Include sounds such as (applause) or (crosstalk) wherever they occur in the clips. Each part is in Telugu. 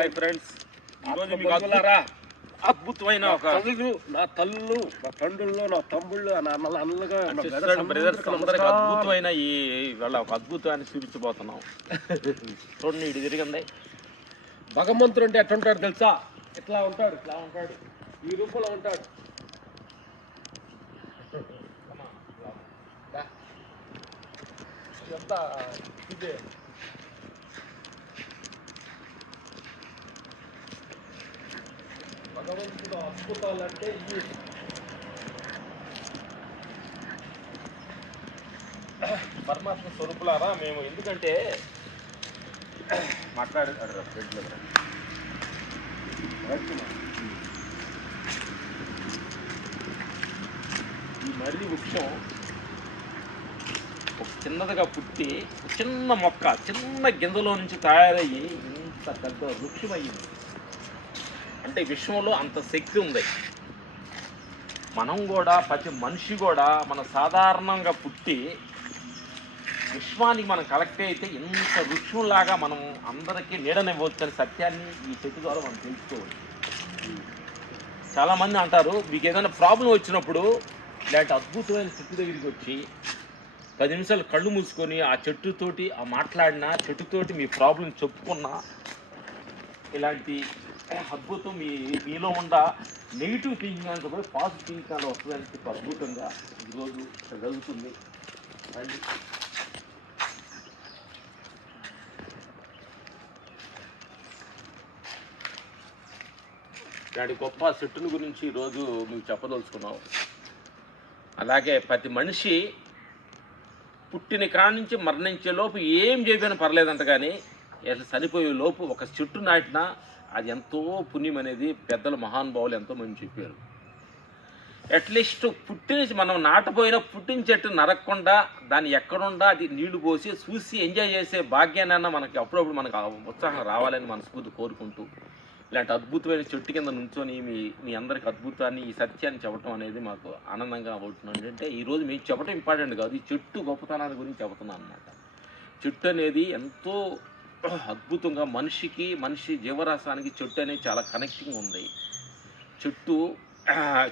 Hi friends. ఈరోజు మీకు అద్భుత- అద్భుతమైన ఒక తల్లులు నా తల్లు నా తండ్రులు నా తమ్ముళ్ళు నా అన్నల అన్నలుగా బ్రదర్స్ అందరికీ. అద్భుతమైన ఈ వాళ్ళ ఒక అద్భుతాన్ని చూపించబోతున్నాం. చూడండి ఇటు తిరగండి భగవంతుడు అంటే ఎట్లా ఉంటాడు తెలుసా? ఎట్లా ఉంటాడు? ఇట్లా ఉంటాడు? ఈ రూపంలో ఉంటాడు. (laughs) ఇదంతా ఇదే? భగవంతుడు అద్భుతాలు అంటే ఈ పరమాత్మ స్వరూపులారా మేము ఎందుకంటే మాట్లాడు ఫ్రెండ్లో ఈ మర్రి వృక్షం ఒక చిన్నదిగా పుట్టి చిన్న మొక్క చిన్న గింజలో నుంచి తయారయ్యి ఇంత పెద్ద వృక్షం అయ్యింది. అంటే విశ్వంలో అంత శక్తి ఉంది. మనం కూడా ప్రతి మనిషి కూడా మన సాధారణంగా పుట్టి విశ్వానికి మనం కలెక్ట్ అయితే ఇంత వృక్షంలాగా మనం అందరికీ నీడనివ్వచ్చు అనే సత్యాన్ని ఈ చెట్టు ద్వారా మనం తెలుసుకోవచ్చు. చాలామంది అంటారు మీకు ఏదైనా ప్రాబ్లం వచ్చినప్పుడు ఇలాంటి అద్భుతమైన చెట్టు దగ్గరికి వచ్చి పది నిమిషాలు కళ్ళు మూసుకొని ఆ చెట్టుతోటి ఆ మాట్లాడినా చెట్టుతోటి మీ ప్రాబ్లం చెప్పుకున్నా ఇలాంటి అద్భుతం మీ మీలో ఉన్న నెగిటివ్ థింకింగ్ అంటే కూడా పాజిటివ్ థింకింగ్ అని వస్తుందని చెప్పి అద్భుతంగా ఈరోజు ఇక్కడ జరుగుతుంది రండి. గొప్ప చెట్టుని గురించి ఈరోజు మీకు చెప్పదలుచుకున్నాం అలాగే ప్రతి మనిషి పుట్టిన కాడ నుంచి మరణించే లోపు ఏం చేయకపోయినా పర్లేదంట కానీ అసలు చనిపోయే లోపు ఒక చెట్టు నాటినా అది ఎంతో పుణ్యం అనేది పెద్దల మహానుభావులు ఎంతో మంది చెప్పారు. అట్లీస్ట్ పుట్టిన మనం నాటపోయిన పుట్టిన చెట్టు నరక్కుండా దాన్ని ఎక్కడుండా అది నీళ్ళు పోసి చూసి ఎంజాయ్ చేసే భాగ్యానైనా మనకి అప్పుడప్పుడు మనకు ఉత్సాహం రావాలని మనస్ఫూర్తి కోరుకుంటూ ఇలాంటి అద్భుతమైన చెట్టు కింద నుంచొని మీ మీ అందరికి అద్భుతాన్ని ఈ సత్యాన్ని చెప్పడం అనేది మాకు ఆనందంగా అవుతుంది అంటే ఈరోజు మీకు చెప్పడం ఇంపార్టెంట్ కాదు ఈ చెట్టు గొప్పతనాన్ని గురించి చెబుతున్నాను అనమాట చెట్టు అనేది ఎంతో అద్భుతంగా మనిషికి మనిషి జీవరాశానికి చెట్టు అనేది చాలా కనెక్టింగ్ ఉంది. చెట్టు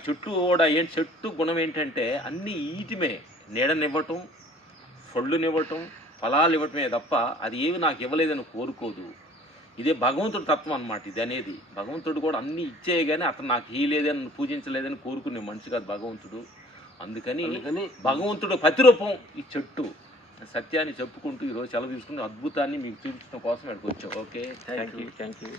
చెట్టు కూడా ఏం చెట్టు గుణం ఏంటంటే అన్ని ఈటిమే నీడనివ్వటం పళ్ళునివ్వటం ఫలాలు ఇవ్వటమే తప్ప అది ఏమి నాకు ఇవ్వలేదని కోరుకోదు. ఇదే భగవంతుడి తత్వం అన్నమాట ఇది అనేది. భగవంతుడు కూడా అన్ని ఇచ్చే కానీ అతను నాకు ఇయ్యలేదని పూజించలేదని కోరుకునే మనిషి కాదు భగవంతుడు. అందుకని అందుకని భగవంతుడు ప్రతిరూపం ఈ చెట్టు. సత్యాన్ని చెప్పుకుంటూ ఈరోజు సెలవు తీసుకుని అద్భుతాన్ని మీకు చూపించడం కోసం ఇక్కడికి వచ్చాం. Okay? Thank you thank you